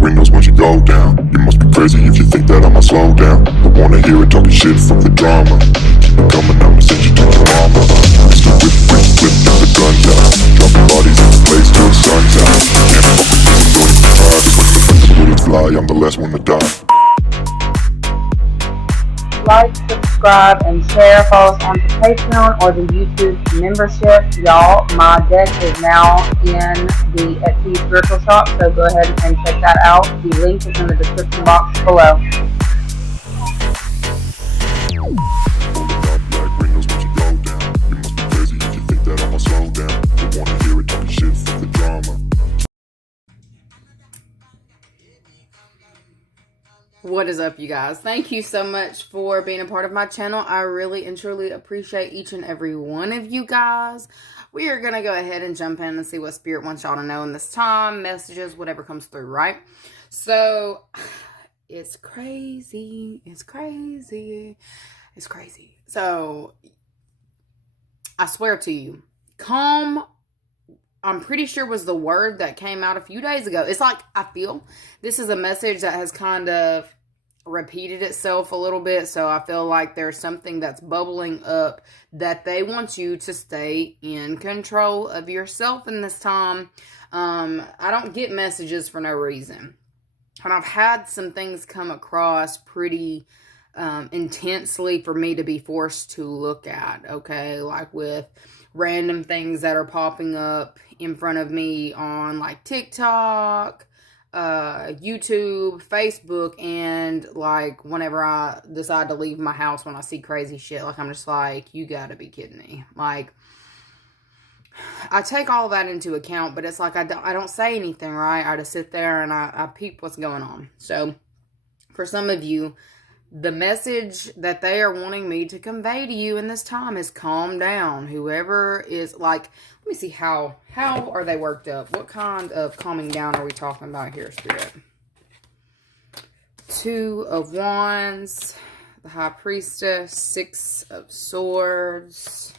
windows once you go down. You must be crazy if you think that I'ma slow down. Don't wanna hear it talking shit, fuck the drama. Keep it coming, I'ma send you to your mama. Mr. Whip, whip, whip, get the guns out. Dropping bodies in the place till the sun's out. Can't fuck with this, go to the private. When the bullets fly, I'm the last one to die. Like, subscribe, and share. Follow us on the Patreon or the YouTube membership. Y'all, my deck is now in the Etsy Spiritual Shop, so go ahead and check that out. The link is in the description box below. What is up, you guys? Thank you so much for being a part of my channel. I really and truly appreciate each and every one of you guys. We are going to go ahead and jump in and see what Spirit wants y'all to know in this time, messages, whatever comes through, right? So, it's crazy. It's crazy. It's crazy. So, I swear to you, calm, I'm pretty sure was the word that came out a few days ago. It's like, I feel this is a message that has kind of repeated itself a little bit. So I feel like there's something that's bubbling up that they want you to stay in control of yourself in this time. I don't get messages for no reason. And I've had some things come across pretty intensely for me to be forced to look at, okay? Like with random things that are popping up in front of me on like TikTok, YouTube, Facebook, and like whenever I decide to leave my house when I see crazy shit, like I'm just like, you gotta be kidding me. Like, I take all that into account, but it's like I don't say anything, right? I just sit there and I peep what's going on. So for some of you, the message that they are wanting me to convey to you in this time is calm down. Whoever is like, let me see how are they worked up? What kind of calming down are we talking about here, Spirit? Two of Wands, the High Priestess, Six of Swords.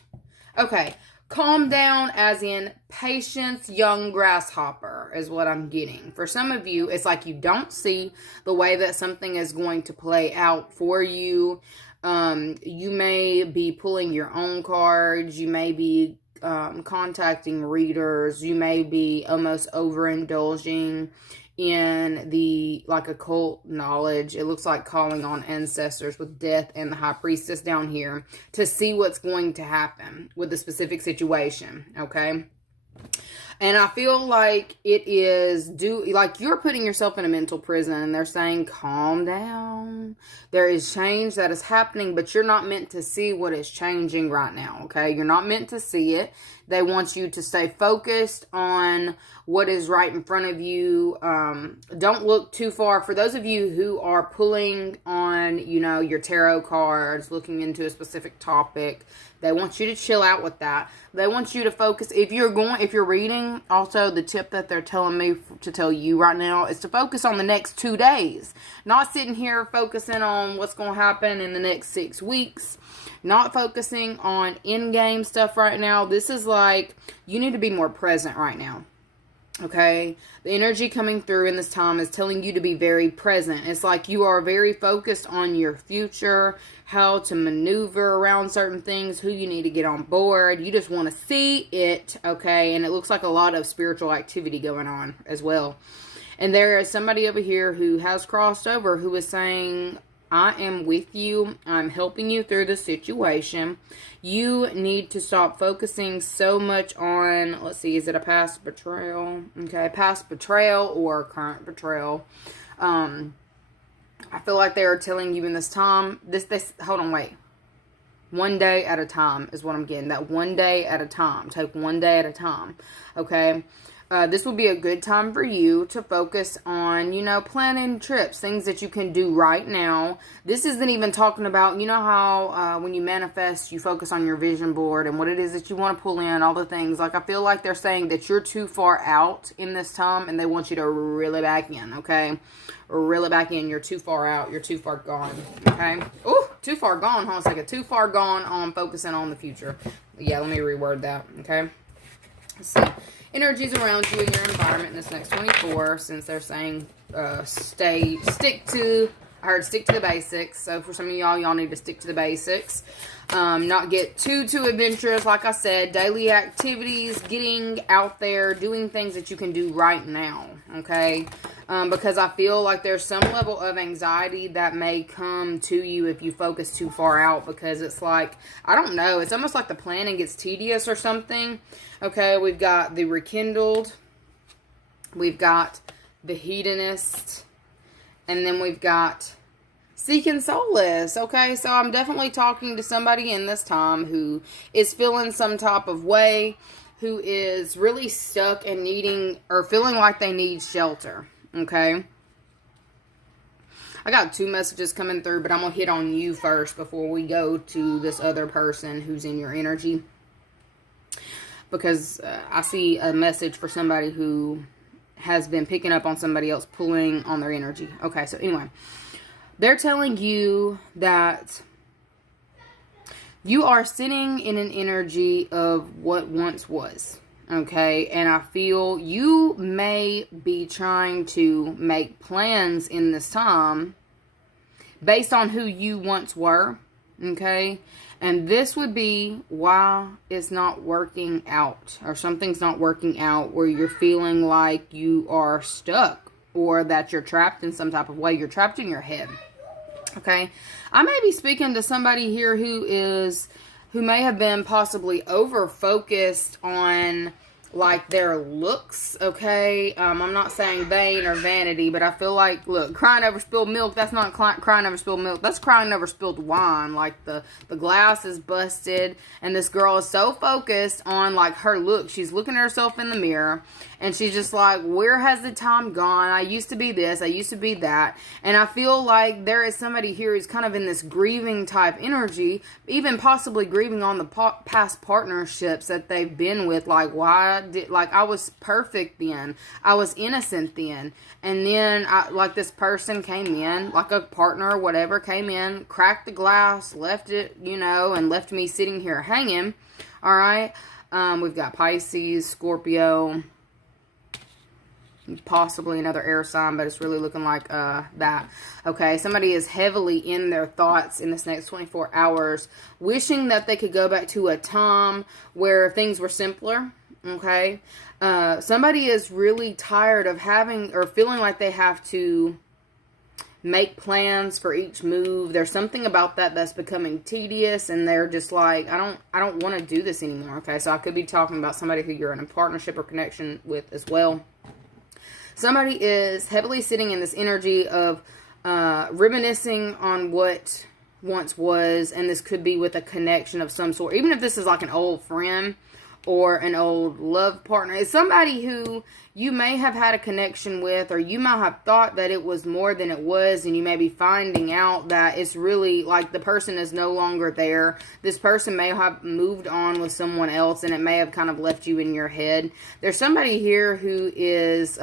Okay, calm down as in patience, young grasshopper is what I'm getting. For some of you, it's like you don't see the way that something is going to play out for you. You may be pulling your own cards. You may be contacting readers. You may be almost overindulging in the like occult knowledge. It looks like calling on ancestors with Death and the High Priestess down here to see what's going to happen with the specific situation, okay? And I feel like it is like you're putting yourself in a mental prison and they're saying, calm down. There is change that is happening, but you're not meant to see what is changing right now, okay? You're not meant to see it. They want you to stay focused on what is right in front of you. Don't look too far. For those of you who are pulling on, you know, your tarot cards, looking into a specific topic, they want you to chill out with that. They want you to focus. If you're reading, also the tip that they're telling me to tell you right now is to focus on the next 2 days. Not sitting here focusing on what's going to happen in the next 6 weeks. Not focusing on in-game stuff right now. This is like, you need to be more present right now. Okay, the energy coming through in this time is telling you to be very present. It's like you are very focused on your future, how to maneuver around certain things, who you need to get on board. You just want to see it, okay? And it looks like a lot of spiritual activity going on as well. And there is somebody over here who has crossed over who is saying, I am with you. I'm helping you through the situation. You need to stop focusing so much on, let's see, is it a past betrayal? Okay, past betrayal or current betrayal. I feel like they are telling you in this time, hold on, wait. 1 day at a time is what I'm getting. That 1 day at a time. Take 1 day at a time. Okay. This will be a good time for you to focus on, you know, planning trips, things that you can do right now. This isn't even talking about, you know how when you manifest, you focus on your vision board and what it is that you want to pull in, all the things. Like, I feel like they're saying that you're too far out in this time and they want you to reel it back in, okay? Reel it back in. You're too far out. You're too far gone, okay? Ooh, too far gone. Hold on a second. Too far gone on focusing on the future. Yeah, let me reword that, okay? So, energies around you in your environment in this next 24, since they're saying stick to the basics. So for some of y'all need to stick to the basics. Not get too adventurous. Like I said, daily activities, getting out there, doing things that you can do right now, okay? Because I feel like there's some level of anxiety that may come to you if you focus too far out, because it's like, I don't know, it's almost like the planning gets tedious or something. Okay, we've got the rekindled, we've got the hedonist, and then we've got seeking solace. Okay, so I'm definitely talking to somebody in this time who is feeling some type of way, who is really stuck and needing or feeling like they need shelter. Okay, I got 2 messages coming through, but I'm gonna hit on you first before we go to this other person who's in your energy, because I see a message for somebody who has been picking up on somebody else pulling on their energy. Okay, so anyway, they're telling you that you are sitting in an energy of what once was. Okay, and I feel you may be trying to make plans in this time based on who you once were. Okay, and this would be why it's not working out, or something's not working out, where you're feeling like you are stuck, or that you're trapped in some type of way. You're trapped in your head. Okay, I may be speaking to somebody here who may have been possibly over focused on like their looks. Okay, I'm not saying vain or vanity, but I feel like, look, crying over spilled milk, that's not crying over spilled milk, that's crying over spilled wine. Like the glass is busted, and this girl is so focused on like her look. She's looking at herself in the mirror, and she's just like, where has the time gone? I used to be this, I used to be that. And I feel like there is somebody here who's kind of in this grieving type energy, even possibly grieving on the past partnerships that they've been with. Like, I was perfect then, I was innocent then, and then this person came in, like a partner or whatever, came in, cracked the glass, left it, and left me sitting here hanging. All right, we've got Pisces, Scorpio, possibly another air sign, but it's really looking like that. Okay, somebody is heavily in their thoughts in this next 24 hours, wishing that they could go back to a time where things were simpler. Okay, somebody is really tired of having or feeling like they have to make plans for each move. There's something about that that's becoming tedious, and they're just like, I don't want to do this anymore. Okay, so I could be talking about somebody who you're in a partnership or connection with as well. Somebody is heavily sitting in this energy of reminiscing on what once was, and this could be with a connection of some sort. Even if this is like an old friend or an old love partner, it's somebody who you may have had a connection with, or you might have thought that it was more than it was, and you may be finding out that it's really like the person is no longer there. This person may have moved on with someone else, and it may have kind of left you in your head. There's somebody here who is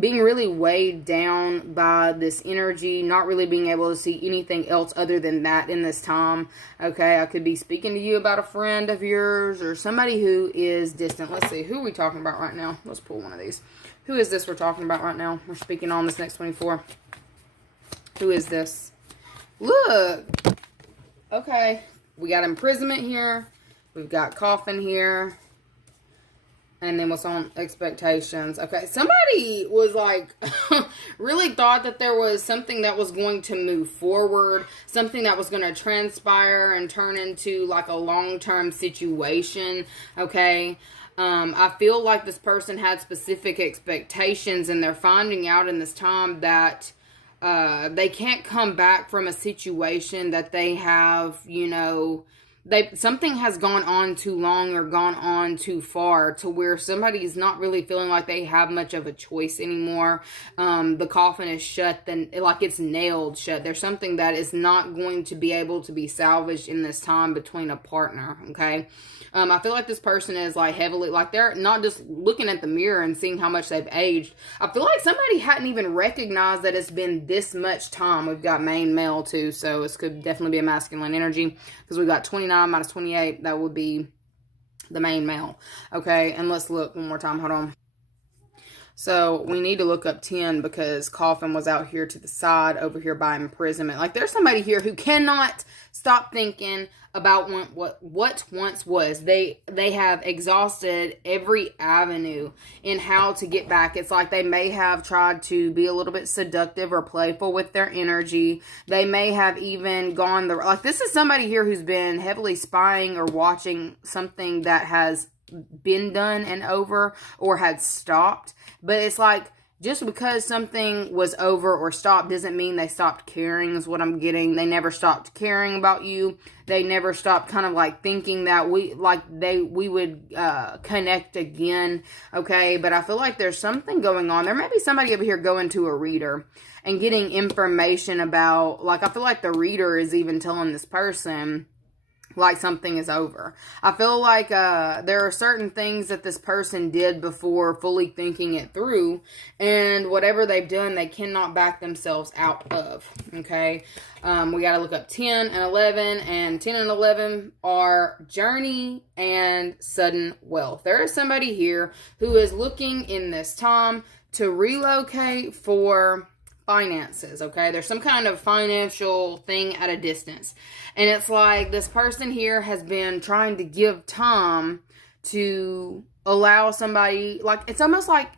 being really weighed down by this energy, not really being able to see anything else other than that in this time. Okay, I could be speaking to you about a friend of yours or somebody who is distant. Let's see, who are we talking about right now? Let's pull one of these. Who is this we're talking about right now? We're speaking on this next 24. Who is this? Look! Okay, we got imprisonment here. We've got coffin here. And then what's on expectations? Okay, somebody was like, really thought that there was something that was going to move forward, something that was going to transpire and turn into like a long-term situation. Okay, I feel like this person had specific expectations, and they're finding out in this time that they can't come back from a situation that they have, something has gone on too long or gone on too far to where somebody's not really feeling like they have much of a choice anymore. The coffin is shut, then like it's nailed shut. There's something that is not going to be able to be salvaged in this time between a partner. Okay. I feel like this person is like heavily, like they're not just looking at the mirror and seeing how much they've aged. I feel like somebody hadn't even recognized that it's been this much time. We've got main male too, so this could definitely be a masculine energy because we've got 29 minus 28. That would be the main male. Okay, and let's look one more time. Hold on. So we need to look up 10 because Coffin was out here to the side over here by imprisonment. Like, there's somebody here who cannot stop thinking about what once was. They have exhausted every avenue in how to get back. It's like they may have tried to be a little bit seductive or playful with their energy. They may have even gone like, this is somebody here who's been heavily spying or watching something that has been done and over or had stopped. But it's like, just because something was over or stopped doesn't mean they stopped caring, is what I'm getting. They never stopped caring about you. They never stopped kind of like thinking that we would connect again. Okay, but I feel like there's something going on. There may be somebody over here going to a reader and getting information about, like, I feel like the reader is even telling this person like something is over. I feel like there are certain things that this person did before fully thinking it through, and whatever they've done, they cannot back themselves out of. Okay, we got to look up 10 and 11, and 10 and 11 are journey and sudden wealth. There is somebody here who is looking in this time to relocate for finances. Okay, there's some kind of financial thing at a distance, and it's like this person here has been trying to give time to allow somebody, like, it's almost like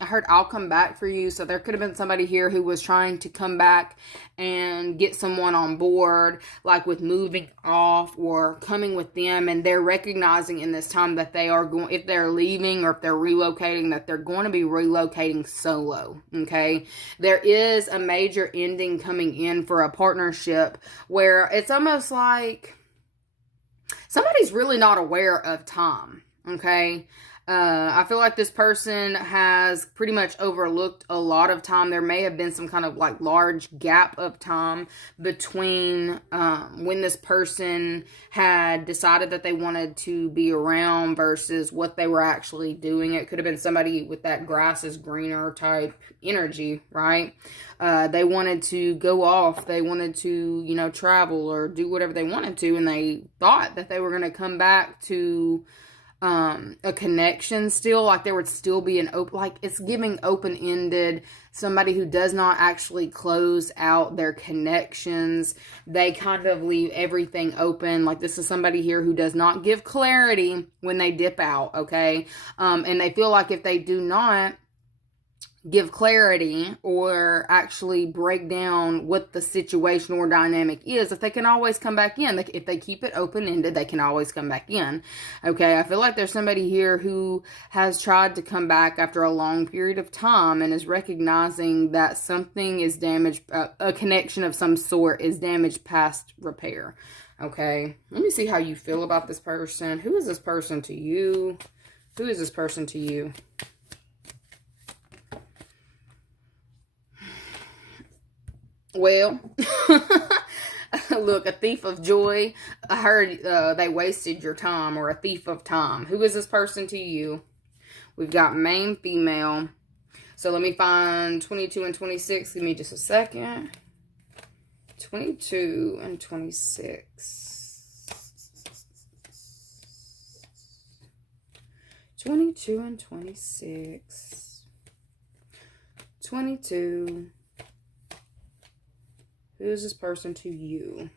I heard I'll come back for you. So there could have been somebody here who was trying to come back and get someone on board, like with moving off or coming with them. And they're recognizing in this time that they are going, if they're leaving or if they're relocating, that they're going to be relocating solo. Okay. There is a major ending coming in for a partnership where it's almost like somebody's really not aware of time. Okay. I feel like this person has pretty much overlooked a lot of time. There may have been some kind of like large gap of time between when this person had decided that they wanted to be around versus what they were actually doing. It could have been somebody with that grass is greener type energy, right? They wanted to go off. They wanted to, travel or do whatever they wanted to. And they thought that they were going to come back to a connection still, like there would still be an open, like it's giving open-ended, somebody who does not actually close out their connections. They kind of leave everything open. Like this is somebody here who does not give clarity when they dip out. Okay. And they feel like if they do not give clarity or actually break down what the situation or dynamic is, that they can always come back in. If they keep it open-ended, they can always come back in. Okay, I feel like there's somebody here who has tried to come back after a long period of time and is recognizing that something is damaged, a connection of some sort is damaged past repair. Okay, let me see how you feel about this person. Who is this person to you? Who is this person to you? Well, look, a thief of joy. I heard they wasted your time, or a thief of time. Who is this person to you? We've got male, female. So let me find 22 and 26. Give me just a second. 22 and 26. 22 and 26. 22. Who is this person to you?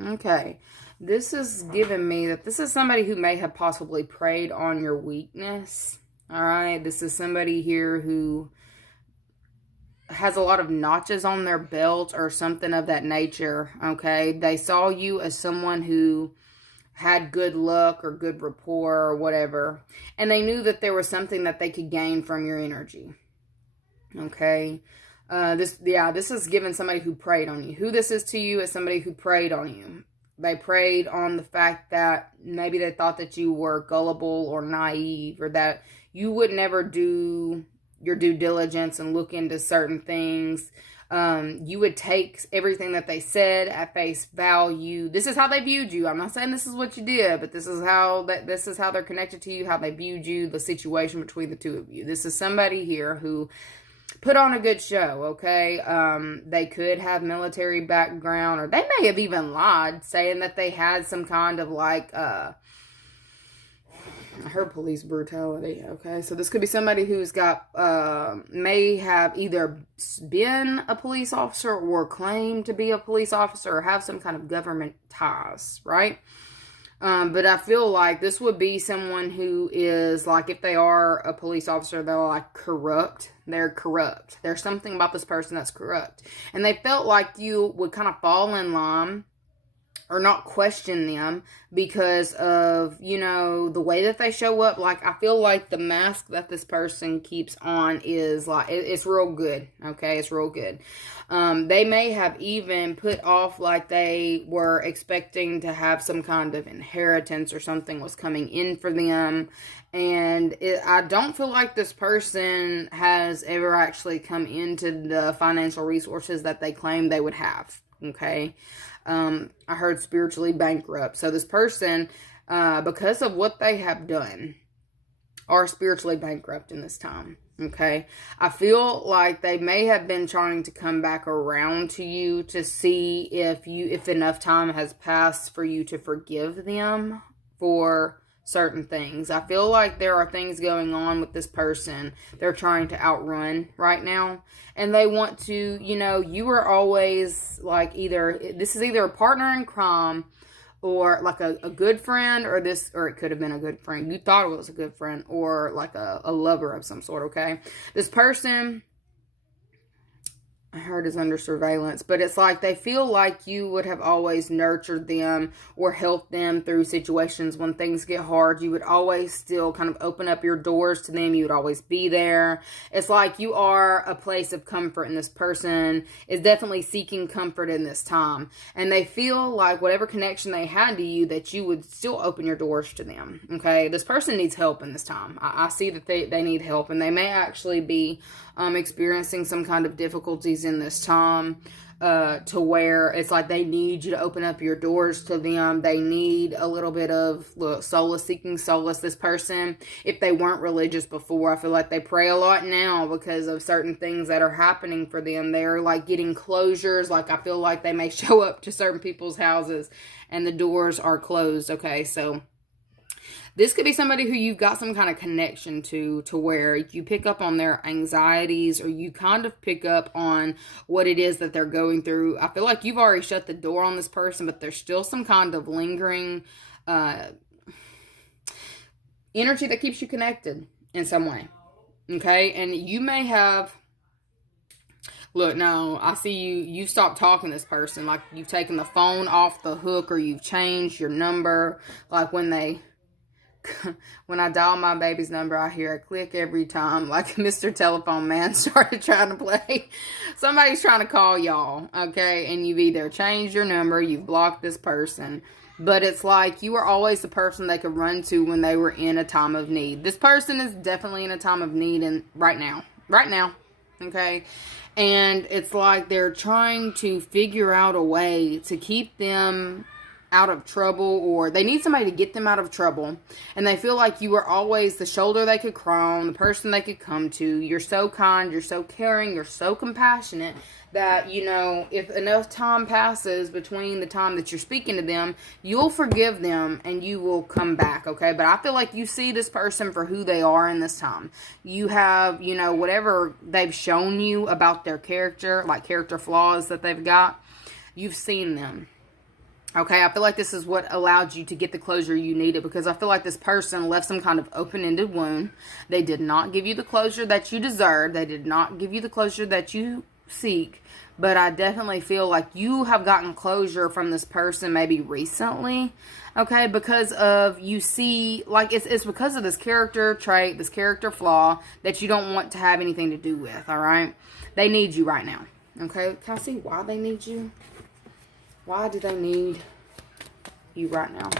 Okay. This is giving me that this is somebody who may have possibly preyed on your weakness. All right. This is somebody here who has a lot of notches on their belt or something of that nature. Okay, they saw you as someone who had good luck or good rapport or whatever, and they knew that there was something that they could gain from your energy. Okay, this is giving somebody who preyed on you. Who this is to you is somebody who preyed on you. They preyed on the fact that maybe they thought that you were gullible or naive, or that you would never do your due diligence and look into certain things. You would take everything that they said at face value. This is how they viewed you. I'm not saying this is what you did, but this is how they're connected to you, how they viewed you, the situation between the two of you. This is somebody here who put on a good show, okay? They could have military background, or they may have even lied, saying that they had some kind of like, I heard police brutality, okay? So this could be somebody who's got, may have either been a police officer or claimed to be a police officer or have some kind of government ties, right? But I feel like this would be someone who is, like, if they are a police officer, they're, like, corrupt. They're corrupt. There's something about this person that's corrupt. And they felt like you would kind of fall in line or not question them because of, you know, the way that they show up. Like, I feel like the mask that this person keeps on is, like, it's real good, okay? It's real good. They may have even put off like they were expecting to have some kind of inheritance or something was coming in for them. And I don't feel like this person has ever actually come into the financial resources that they claim they would have, okay? I heard spiritually bankrupt. So this person, because of what they have done, are spiritually bankrupt in this time. Okay. I feel like they may have been trying to come back around to you to see if enough time has passed for you to forgive them for certain things. I feel like there are things going on with this person they're trying to outrun right now. And they want to, you know, you were always like this is either a partner in crime or like a good friend, or it could have been a good friend. You thought it was a good friend, or like a lover of some sort, okay? This person, I heard, is under surveillance, but it's like they feel like you would have always nurtured them or helped them through situations when things get hard. You would always still kind of open up your doors to them. You would always be there. It's like you are a place of comfort, and this person is definitely seeking comfort in this time. And they feel like whatever connection they had to you, that you would still open your doors to them, okay? This person needs help in this time. I see that they need help, and they may actually be experiencing some kind of difficulties in this time, to where it's like they need you to open up your doors to them. They need a little bit of seeking solace. This person, if they weren't religious before, I feel like they pray a lot now because of certain things that are happening for them. They're like getting closures. Like, I feel like they may show up to certain people's houses and the doors are closed, okay? So this could be somebody who you've got some kind of connection to where you pick up on their anxieties, or you kind of pick up on what it is that they're going through. I feel like you've already shut the door on this person, but there's still some kind of lingering energy that keeps you connected in some way, okay? And you may have... Look, no, I see you've stopped talking to this person. Like, you've taken the phone off the hook, or you've changed your number. Like, when I dial my baby's number, I hear a click every time, like Mr. Telephone Man started trying to play. Somebody's trying to call y'all, okay? And you've either changed your number, you've blocked this person, but it's like you were always the person they could run to when they were in a time of need. This person is definitely in a time of need, and right now, okay? And it's like they're trying to figure out a way to keep them out of trouble, or they need somebody to get them out of trouble. And they feel like you were always the shoulder they could cry on, the person they could come to. You're so kind, you're so caring, you're so compassionate that, you know, if enough time passes between the time that you're speaking to them, you'll forgive them and you will come back, okay? But I feel like you see this person for who they are in this time. You have, you know, whatever they've shown you about their character, like character flaws that they've got, you've seen them. Okay, I feel like this is what allowed you to get the closure you needed, because I feel like this person left some kind of open-ended wound. They did not give you the closure that you deserve. They did not give you the closure that you seek. But I definitely feel like you have gotten closure from this person maybe recently, okay, because of, you see, like, it's because of this character trait, this character flaw that you don't want to have anything to do with, all right? They need you right now, okay? Can I see why they need you? Why do they need you right now?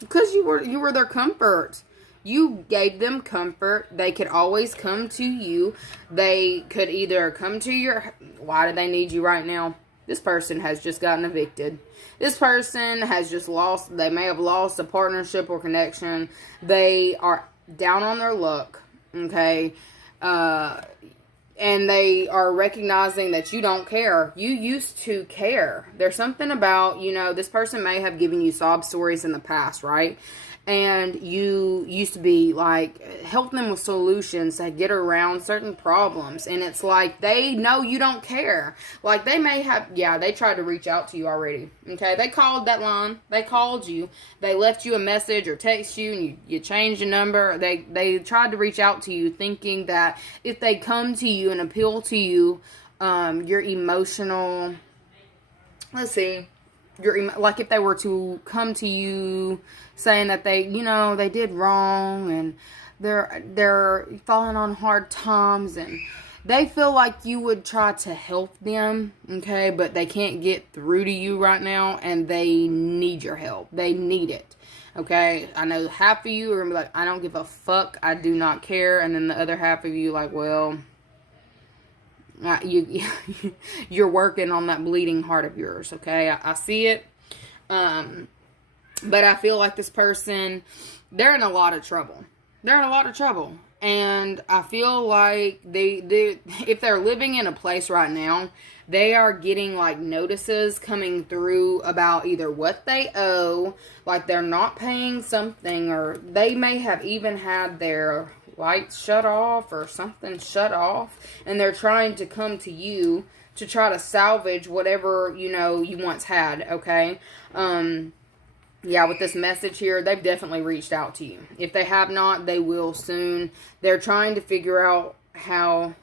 Because you were their comfort. You gave them comfort. They could always come to you. They could either come to your... Why do they need you right now? This person has just gotten evicted. This person has just lost... They may have lost a partnership or connection. They are down on their luck. Okay? And they are recognizing that you don't care. You used to care. There's something about, this person may have given you sob stories in the past, right? And you used to be like, help them with solutions that get around certain problems. And it's like, they know you don't care. Like, they may have, they tried to reach out to you already. Okay, they called that line. They called you. They left you a message or text you, and you changed your number. They tried to reach out to you thinking that if they come to you and appeal to you, your emotional, like if they were to come to you saying that they did wrong and they're falling on hard times and they feel like you would try to help them, okay, but they can't get through to you right now and they need your help. They need it, okay? I know half of you are going to be like, I don't give a fuck, I do not care, and then the other half of you like, well... you're working on that bleeding heart of yours, okay? I see it. But I feel like this person, they're in a lot of trouble. And I feel like they if they're living in a place right now, they are getting like notices coming through about either what they owe, like they're not paying something, or they may have even had their lights shut off or something shut off, and they're trying to come to you to try to salvage whatever you once had, okay? With this message here, they've definitely reached out to you. If they have not, they will soon. They're trying to figure out how...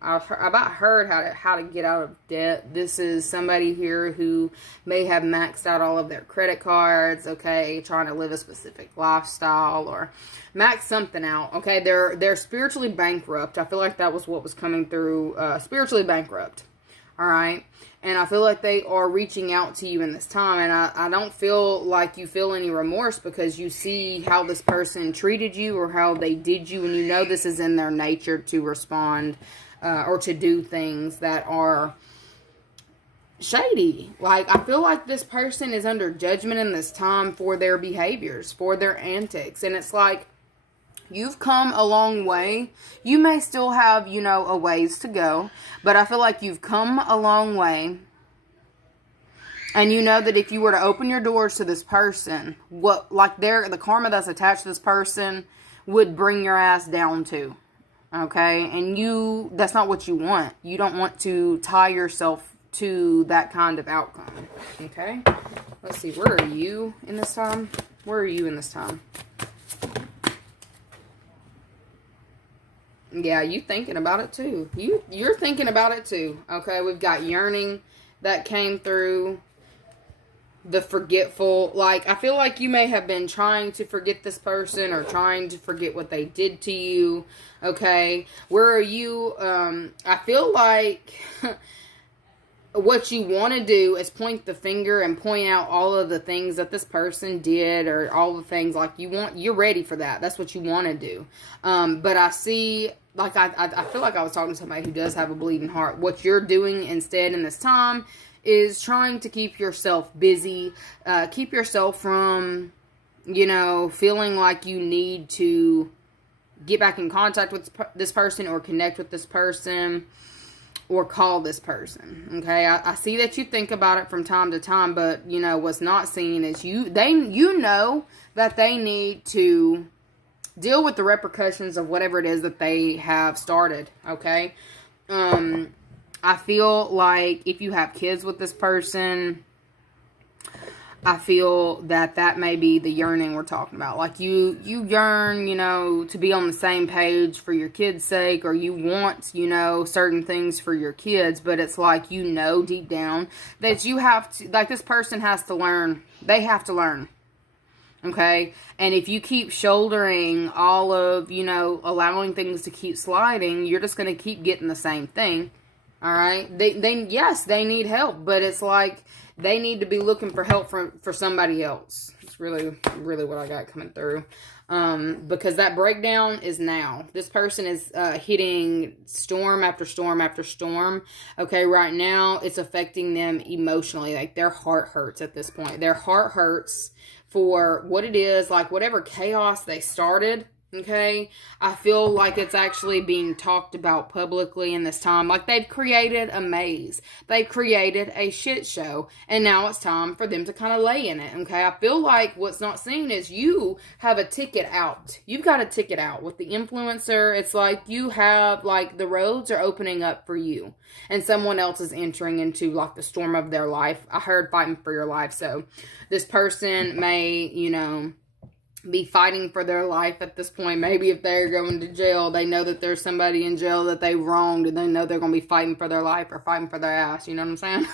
I've heard how to get out of debt. This is somebody here who may have maxed out all of their credit cards, okay, trying to live a specific lifestyle or max something out, okay. They're spiritually bankrupt. I feel like that was what was coming through, spiritually bankrupt, all right. And I feel like they are reaching out to you in this time, and I don't feel like you feel any remorse because you see how this person treated you or how they did you, and you know this is in their nature to respond or to do things that are shady. Like, I feel like this person is under judgment in this time for their behaviors, for their antics. And it's like, you've come a long way. You may still have, a ways to go. But I feel like you've come a long way. And you know that if you were to open your doors to this person, the karma that's attached to this person would bring your ass down to. Okay, and that's not what you want. You don't want to tie yourself to that kind of outcome. Okay, let's see, where are you in this time? Yeah, you thinking about it too. You're thinking about it too. Okay, we've got yearning that came through. The forgetful, I feel like you may have been trying to forget this person or trying to forget what they did to you, okay? Where are you? I feel like what you want to do is point the finger and point out all of the things that this person did or all the things you're ready for that. That's what you want to do. But I see, I feel like I was talking to somebody who does have a bleeding heart. What you're doing instead in this time is trying to keep yourself busy, keep yourself from, feeling like you need to get back in contact with this person or connect with this person or call this person, okay? I see that you think about it from time to time, but, what's not seen is you know that they need to deal with the repercussions of whatever it is that they have started, okay? I feel like if you have kids with this person, I feel that may be the yearning we're talking about. Like you yearn, to be on the same page for your kids' sake, or you want, certain things for your kids, but it's like, deep down that you have to, this person has to learn. They have to learn. Okay? And if you keep shouldering all of, allowing things to keep sliding, you're just going to keep getting the same thing. All right. Yes, they need help, but it's like they need to be looking for help for somebody else. It's really, really what I got coming through. Because that breakdown is now. This person is hitting storm after storm after storm. Okay, right now it's affecting them emotionally. Like their heart hurts at this point. Their heart hurts for what it is, like whatever chaos they started. Okay, I feel like it's actually being talked about publicly in this time. Like they've created a maze, they've created a shit show, and now it's time for them to kind of lay in it. Okay, I feel like what's not seen is you have a ticket out. You've got a ticket out with the influencer. It's like you have, like, the roads are opening up for you, and someone else is entering into like the storm of their life. I heard fighting for your life, so this person may, you know, be fighting for their life at this point. Maybe if they're going to jail, they know that there's somebody in jail that they wronged, and they know they're going to be fighting for their life or fighting for their ass. You know what I'm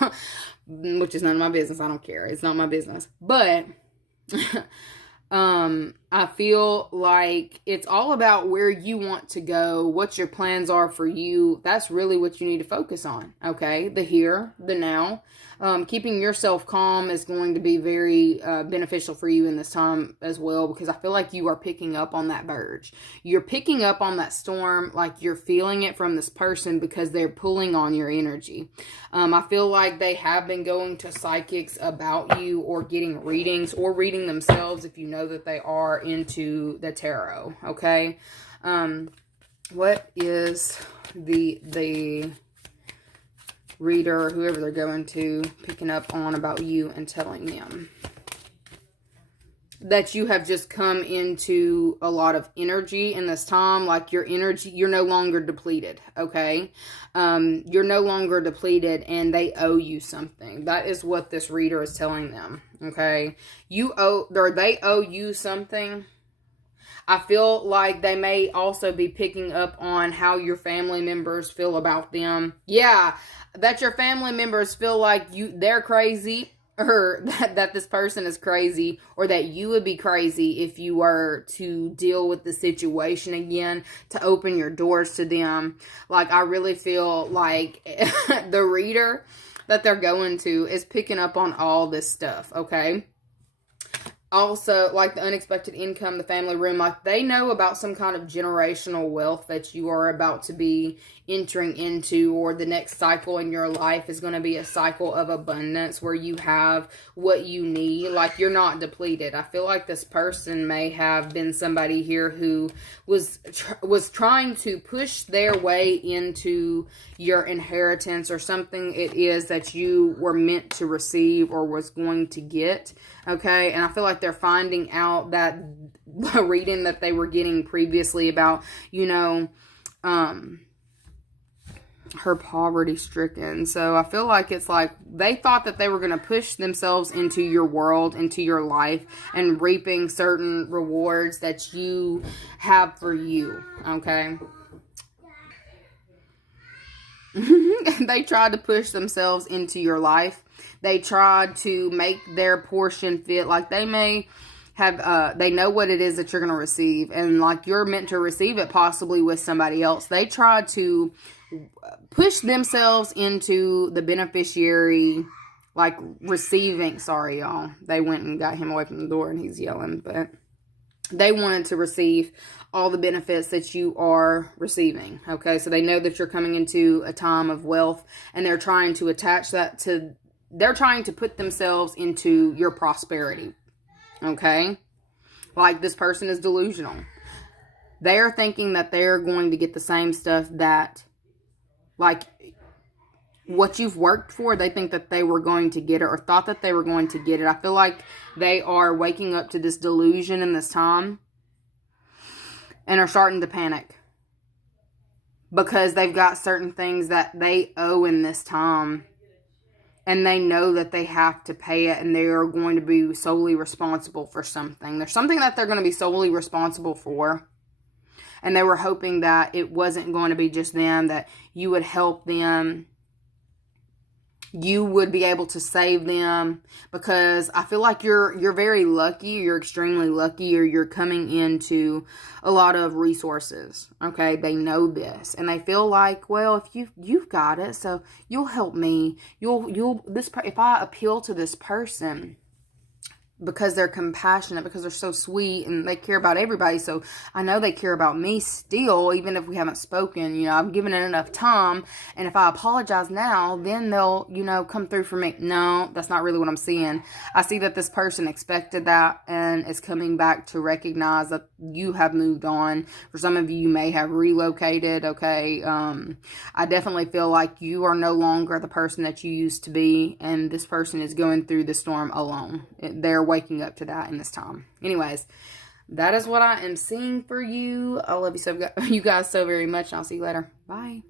saying? Which is none of my business. I don't care. It's not my business. But I feel like it's all about where you want to go, what your plans are for you. That's really what you need to focus on. Okay, the here, the now. Keeping yourself calm is going to be very beneficial for you in this time as well, because I feel like you are picking up on that verge. You're picking up on that storm, like you're feeling it from this person because they're pulling on your energy. I feel like they have been going to psychics about you, or getting readings, or reading themselves if you know that they are into the tarot. Okay, what is the reader, whoever they're going to, picking up on about you and telling them that you have just come into a lot of energy in this time? Like your energy, you're no longer depleted. Okay, you're no longer depleted, and they owe you something. That is what this reader is telling them. Okay, you owe, or they owe you something. I feel like they may also be picking up on how your family members feel about them. Yeah, that your family members feel like they're crazy, or that this person is crazy, or that you would be crazy if you were to deal with the situation again, to open your doors to them. Like, I really feel like the reader that they're going to is picking up on all this stuff, okay? Also, like the unexpected income, the family room, like they know about some kind of generational wealth that you are about to be entering into, or the next cycle in your life is going to be a cycle of abundance where you have what you need. Like you're not depleted. I feel like this person may have been somebody here who was trying to push their way into your inheritance, or something it is that you were meant to receive or was going to get. Okay, and I feel like they're finding out that reading that they were getting previously about, you know, her poverty stricken. So I feel like it's like they thought that they were going to push themselves into your world, into your life, and reaping certain rewards that you have for you. Okay. They tried to push themselves into your life. They tried to make their portion fit. Like they may have, they know what it is that you're going to receive, and like you're meant to receive it possibly with somebody else. They tried to push themselves into the beneficiary, like receiving. Sorry, y'all. They went and got him away from the door and he's yelling, but they wanted to receive all the benefits that you are receiving. Okay, so they know that you're coming into a time of wealth, and they're trying to attach that to, they're trying to put themselves into your prosperity. Okay, like this person is delusional. They are thinking that they're going to get the same stuff that, like, what you've worked for. They think that they were going to get it, or thought that they were going to get it. I feel like they are waking up to this delusion in this time and are starting to panic because they've got certain things that they owe in this time, and they know that they have to pay it, and they are going to be solely responsible for something. There's something that they're going to be solely responsible for, and they were hoping that it wasn't going to be just them, that you would help them. You would be able to save them, because I feel like you're very lucky. You're extremely lucky, or you're coming into a lot of resources. Okay, they know this, and they feel like, well, if you've got it, so you'll help me. If I appeal to this person, because they're compassionate, because they're so sweet and they care about everybody. So I know they care about me still, even if we haven't spoken. You know, I've given it enough time, and if I apologize now, then they'll, you know, come through for me. No, that's not really what I'm seeing. I see that this person expected that and is coming back to recognize that you have moved on. For some of you, you may have relocated, okay? I definitely feel like you are no longer the person that you used to be, and this person is going through the storm alone. They're waking up to that in this time. Anyways, that is what I am seeing for you. I love you guys so very much, and I'll see you later. Bye.